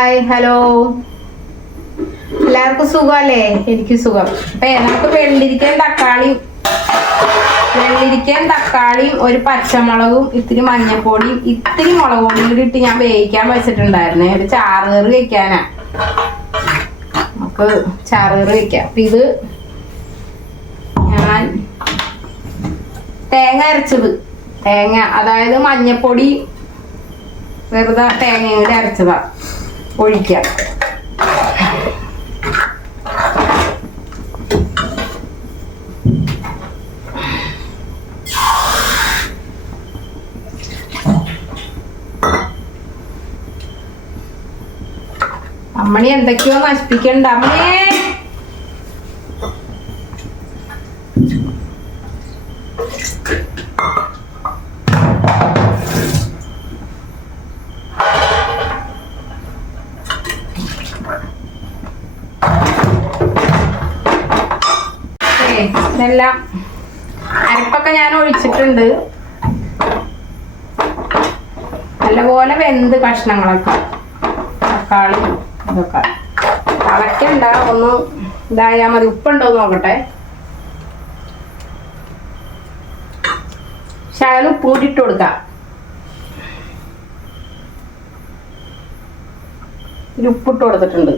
Hi hello എല്ലാവർക്കും സുഖമല്ലേ? എനിക്ക് സുഖം. അപ്പൊ നമുക്ക് വെള്ളിരിക്കാൻ തക്കാളിയും വെള്ളിരിക്കാൻ തക്കാളിയും ഒരു പച്ചമുളകും ഇത്തിരി മഞ്ഞപ്പൊടിയും ഇത്തിരി മുളക് പൊടിയും കൂടി ഇട്ട് ഞാൻ വേവിക്കാൻ വെച്ചിട്ടുണ്ടായിരുന്നേ. ഒരു ചാറുകറി വെക്കാനാ. നമുക്ക് ചാറുകറി വെക്കാം. അപ്പൊ ഇത് ഞാൻ തേങ്ങ അരച്ചത്. തേങ്ങ അതായത് മഞ്ഞപ്പൊടി വെറുതെ തേങ്ങയും കൂടി അരച്ചതാ. ഒഴിക്കാം. അമ്മണി എന്തൊക്കെയോ നശിപ്പിക്കണ്ട. അമ്മേ ഇതെല്ലാം അരപ്പൊക്കെ ഞാൻ ഒഴിച്ചിട്ടുണ്ട്. നല്ലപോലെ വെന്ത് കഷ്ണങ്ങളൊക്കെ. തക്കാളി ഇതൊക്കെ. തിളക്കണ്ട ഒന്ന് ഇതായാൽ മതി. ഉപ്പുണ്ടോ നോക്കട്ടെ. അതിൽ ഉപ്പ് കൂടി ഇട്ട് കൊടുക്കാം. ഉപ്പിട്ട് കൊടുത്തിട്ടുണ്ട്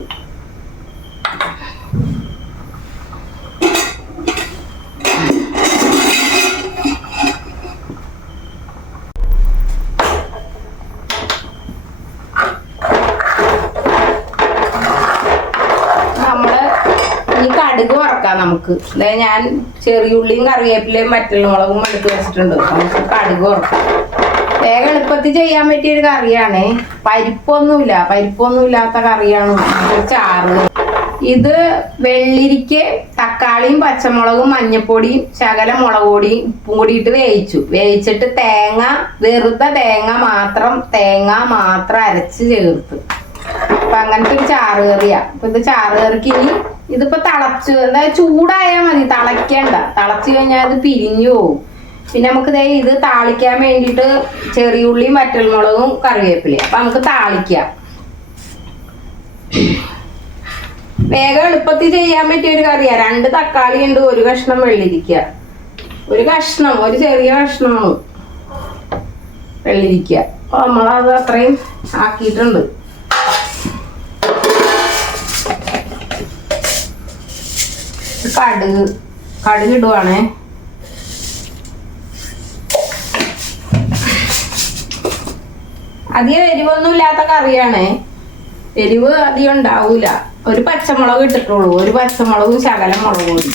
നമ്മൾ ഈ കടുക് വറക്കാം നമുക്ക് ഞാൻ ചെറിയുള്ളിയും കറിവേപ്പിലയും മുളകും എടുത്ത് വെച്ചിട്ടുണ്ട്. നമുക്ക് കടുക് ഉറക്കാം വേഗം എളുപ്പത്തിൽ ചെയ്യാൻ പറ്റിയ ഒരു കറിയാണ്. പരിപ്പൊന്നുമില്ല. പരിപ്പൊന്നും ഇല്ലാത്ത കറിയാണ് ചാറ്. ഇത് വെള്ളിരിക്ക തക്കാളിയും പച്ചമുളകും മഞ്ഞപ്പൊടിയും ശകല മുളക് പൊടിയും ഉപ്പും കൂടി ഇട്ട് വേവിച്ചു. വേവിച്ചിട്ട് തേങ്ങ വെറുതെ തേങ്ങ മാത്രം തേങ്ങ മാത്രം അരച്ച് ചേർത്ത്. അപ്പൊ അങ്ങനത്തെ ഒരു ചാറ് കറിയാ. അപ്പൊ ഇത് ചാറ് കറിക്ക് ഇനി ഇതിപ്പോ തിളച്ചു എന്താ ചൂടായാ മതി തിളയ്ക്കണ്ട. തിളച്ചു കഴിഞ്ഞാൽ അത് പിരിഞ്ഞു പിന്നെ നമുക്ക് ദേ ഇത് താളിക്കാൻ വേണ്ടിയിട്ട് ചെറിയുള്ളിയും വറ്റൽമുളകും കറിവേപ്പില അപ്പൊ നമുക്ക് താളിക്കാം. വേഗം എളുപ്പത്തിൽ ചെയ്യാൻ പറ്റിയ ഒരു കറിയാ. രണ്ട് തക്കാളി ഉണ്ട് ഒരു കഷ്ണം വെള്ളിരിക്ക. ഒരു കഷ്ണം ഒരു ചെറിയ കഷ്ണമാണ് വെള്ളിരിക്ക. അപ്പൊ നമ്മളത് അത്രയും ആക്കിയിട്ടുണ്ട്. കടുക് കടുക് ഇടുവാണേ അധികം എരിവൊന്നും ഇല്ലാത്ത കറിയാണേ. എരിവ് അധികം ഉണ്ടാവൂല. ഒരു പച്ചമുളക് ഇട്ടിട്ടുള്ളൂ. ഒരു പച്ചമുളകും ശകലം മുളക് പൊടി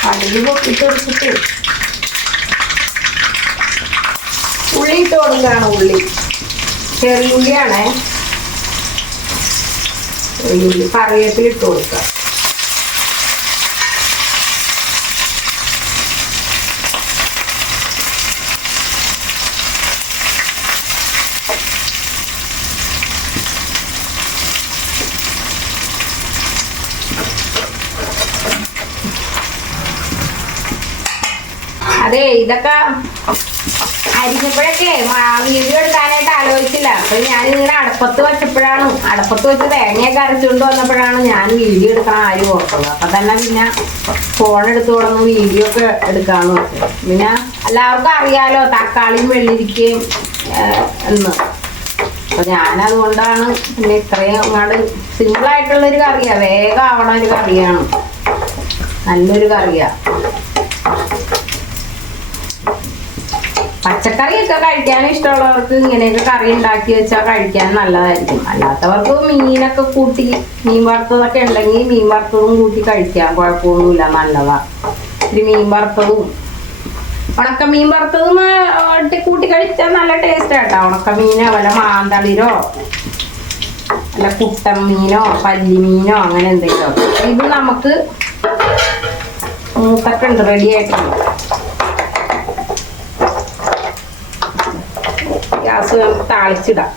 കടുക് കൊടുത്തിട്ട് ഉള്ളി ഇട്ട് കൊടുക്കുകയാണ് ഉള്ളി. ചെറിയ ഉള്ളിയാണേ. കറിവേപ്പില ഇട്ട് കൊടുക്കാം അതെ ഇതൊക്കെ അരിഞ്ഞപ്പോഴൊക്കെ വീഡിയോ എടുക്കാനായിട്ട് ആലോചിച്ചില്ല. അപ്പൊ ഞാൻ ഇങ്ങനെ അടപ്പത്ത് വെച്ചപ്പോഴാണ് അടപ്പത്ത് വെച്ച് തേങ്ങയൊക്കെ അരച്ചുകൊണ്ട് വന്നപ്പോഴാണ് ഞാൻ വീഡിയോ എടുക്കാൻ ആരും ഓർക്കുന്നത്. അപ്പൊ തന്നെ പിന്നെ ഫോൺ എടുത്തു തുടർന്ന് വീഡിയോ ഒക്കെ എടുക്കാന്ന് വെച്ചു പിന്നെ എല്ലാവർക്കും അറിയാലോ തക്കാളിയും വെള്ളിരിക്കയും എന്ന്. അപ്പൊ ഞാനതുകൊണ്ടാണ് പിന്നെ ഇത്രയും അങ്ങോട്ട് സിമ്പിൾ ആയിട്ടുള്ളൊരു കറിയാ. വേഗം ആവണ ഒരു കറിയാണ്. നല്ലൊരു കറിയാ. പച്ചക്കറിയൊക്കെ കഴിക്കാൻ ഇഷ്ടമുള്ളവർക്ക് ഇങ്ങനെയൊക്കെ കറി ഉണ്ടാക്കി വെച്ചാൽ കഴിക്കാൻ നല്ലതായിരിക്കും. അല്ലാത്തവർക്ക് മീനൊക്കെ കൂട്ടി മീൻ വറുത്തതൊക്കെ ഉണ്ടെങ്കിൽ മീൻ വറുത്തതും കൂട്ടി കഴിക്കാം. കുഴപ്പമൊന്നുമില്ല നല്ലതാ. ഒരു മീൻ വറുത്തതും ഉണക്ക മീൻ വറുത്തതും കൂട്ടി കഴിച്ചാൽ നല്ല ടേസ്റ്റ് കേട്ടോ ഉണക്ക മീനോ വല്ല മാന്തളിരോ അല്ല കുട്ടൻ മീനോ പല്ലി മീനോ അങ്ങനെ എന്തെങ്കിലും ഇത് നമുക്ക് മൂത്തൊക്കെ ഉണ്ട് റെഡി ആയിട്ടുണ്ട്. ഗ്യാസ് താളിച്ചിടാം.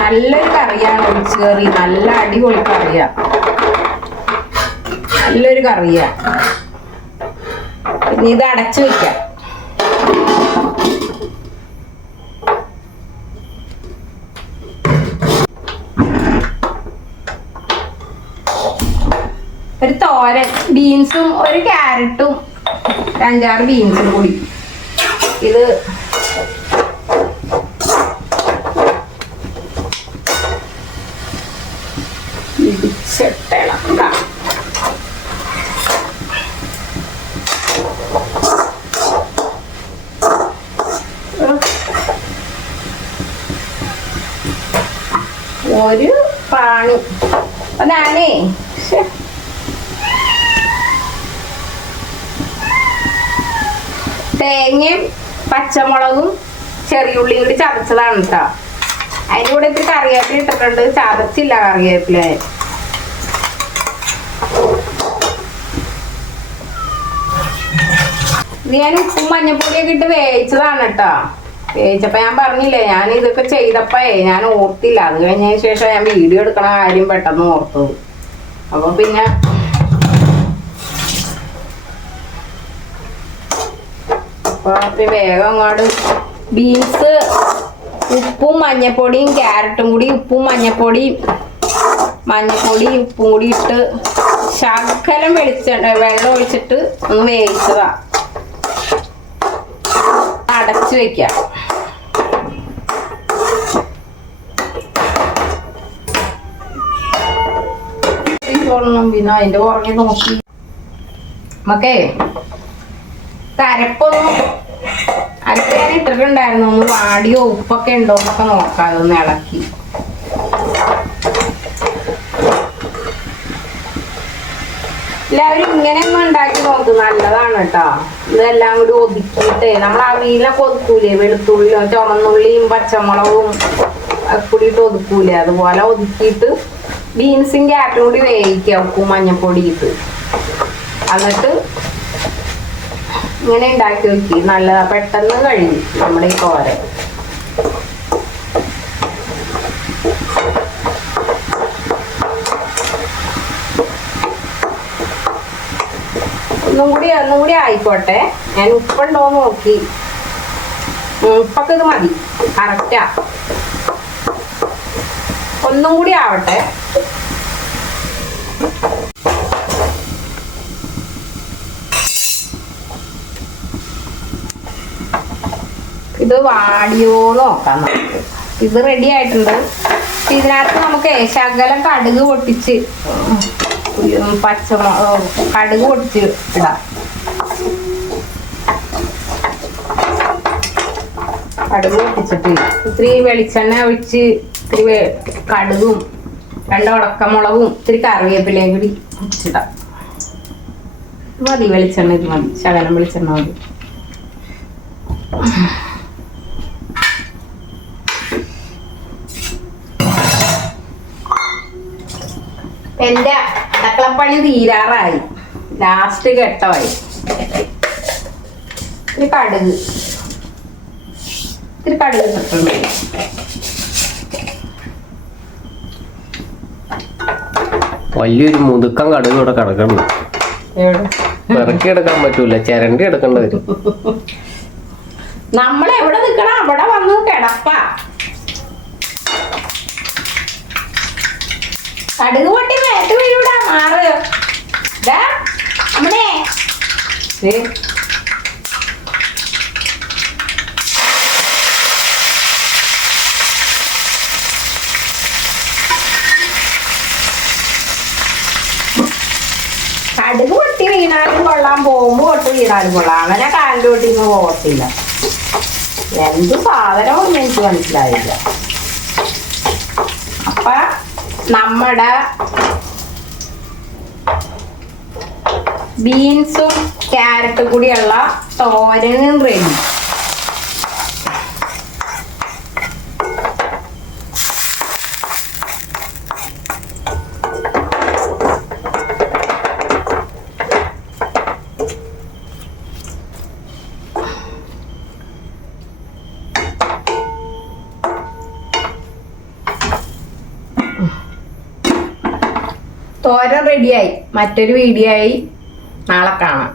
നല്ലൊരു കറിയാണ് ഒഴിച്ച് കറി നല്ല അടിപൊളി കറിയാ. നല്ലൊരു കറിയാ. ഇനി ഇത് അടച്ചു വെക്കാം ഒരു തോരൻ ബീൻസും ഒരു ക്യാരറ്റും അഞ്ചാറ് ബീൻസും കൂടി. ഇത് ഒരു പാണി. ഞാനേ തേങ്ങയും പച്ചമുളകും ചെറിയുള്ളിയും കൂടി ചതച്ചതാണ് കേട്ടോ അതിന്റെ കൂടെ ഇത്തിരി കറിവേപ്പില ഇട്ടിട്ടുണ്ട്. ചതച്ചില്ല കറിവേപ്പില. ഞാൻ ഉപ്പും മഞ്ഞപ്പൊടിയൊക്കെ ഇട്ട് വേവിച്ചതാണ് കേട്ടോ വേവിച്ചപ്പോ ഞാൻ പറഞ്ഞില്ലേ ഞാൻ ഇതൊക്കെ ചെയ്തപ്പോ ഞാൻ ഓർത്തില്ല. അത് കഴിഞ്ഞതിന് ശേഷം ഞാൻ വീഡിയോ എടുക്കണ കാര്യം പെട്ടെന്ന് ഓർത്തത്. അപ്പൊ പിന്നെ അപ്പൊ വേഗം അങ്ങോട്ട് ബീൻസ് ഉപ്പും മഞ്ഞപ്പൊടിയും ക്യാരറ്റും കൂടി ഉപ്പും മഞ്ഞപ്പൊടിയും മഞ്ഞപ്പൊടി ഉപ്പും കൂടി ഇട്ട് ശകലം വെളിച്ച വെള്ളം ഒഴിച്ചിട്ട് ഒന്ന് വേവിച്ചതാ. അടച്ചു വെക്കാം. പിന്നെ അതിന്റെ പുറകെ നോക്കി. നമുക്കേ കരപ്പൊന്നും അരക്കാൻ ഇട്ടിട്ടുണ്ടായിരുന്നു. ഒന്ന് വാടിയോ ഉപ്പൊക്കെ ഉണ്ടോ എന്നൊക്കെ നോക്കാം. അതൊന്ന് ഇളക്കി. എല്ലാവരും ഇങ്ങനെ ഒന്ന് ഉണ്ടാക്കി നോക്ക്. നല്ലതാണ് കേട്ടോ ഇതെല്ലാം കൂടി ഒതുക്കിയിട്ടേ. നമ്മൾ അവിയിലൊക്കെ ഒതുക്കൂലേ? വെളുത്തുള്ളിയും ചുമന്നുള്ളിയും പച്ചമുളകും കൂടിയിട്ട് ഒതുക്കൂലേ? അതുപോലെ ഒതുക്കിയിട്ട് ബീൻസും ക്യാരറ്റും കൂടി വേവിക്കുക. ഉപ്പും മഞ്ഞപ്പൊടി ഇട്ട്. എന്നിട്ട് ഇങ്ങനെ ഉണ്ടാക്കി വെക്കി നല്ലതാ. പെട്ടെന്ന് കഴിഞ്ഞു നമ്മുടെ ഈ തോരൻ ഒന്നും കൂടി ആയിക്കോട്ടെ. ഞാൻ ഉപ്പുണ്ടോ നോക്കി. ഉപ്പൊക്കെ ഇത് മതി. കറക്റ്റാ ഒന്നും കൂടി ആവട്ടെ. ഇത് വാടിയോ നോക്കാം നമുക്ക്. ഇത് റെഡി ആയിട്ടുണ്ട്. ഇതിനകത്ത് നമുക്ക് ശകലം കടുക് പൊട്ടിച്ച് പച്ചമുളക് കടുക് പൊട്ടിച്ച് ഇടാം. കടുക് പൊട്ടിച്ചിട്ട് ഇത്തിരി വെളിച്ചെണ്ണ ഒഴിച്ച് ഇത്തിരി കടുകും രണ്ട് ഉടക്കമുളകും ഇത്തിരി കറിവേപ്പിലയും കൂടി ഇടാം മതി വെളിച്ചെണ്ണ ഇത് മതി. ശകലം വെളിച്ചെണ്ണ മതി. എന്റെ അടുക്കളപ്പണി തീരാറായി. ലാസ്റ്റ് ഘട്ടമായി. ഇത്തിരി കടുക്. ഇത്തിരി കടുക് കിട്ടുന്നു വലിയൊരു മുതുക്കം കടുക് ഇവിടെ കിടക്കണം എവിടെ? ഇറക്കി എടുക്കാൻ പറ്റൂല ചിരണ്ടി എടുക്കേണ്ടി വരും. നമ്മൾ എവിടെ നിൽക്കണം അവിടെ വന്ന് കിടപ്പ. കടുക് പൊട്ടി മേത്ത് വീഴൂടാ മാറ്. കടുക് പൊട്ടി വീണാലും കൊള്ളാൻ പോകുമ്പോ പൊട്ടി വീണാലും കൊള്ളാം. അങ്ങനെ കാലിന്റെ പൊട്ടിന്ന് പോകത്തില്ല എന്ത് സാധനമൊന്നും എനിക്ക് മനസ്സിലായില്ല. അപ്പൊ നമ്മുടെ ബീൻസും ക്യാരറ്റും കൂടിയുള്ള തോരനും റെഡി തോരൻ റെഡിയായി മറ്റൊരു വീഡിയോ ആയി നാളെ കാണാം.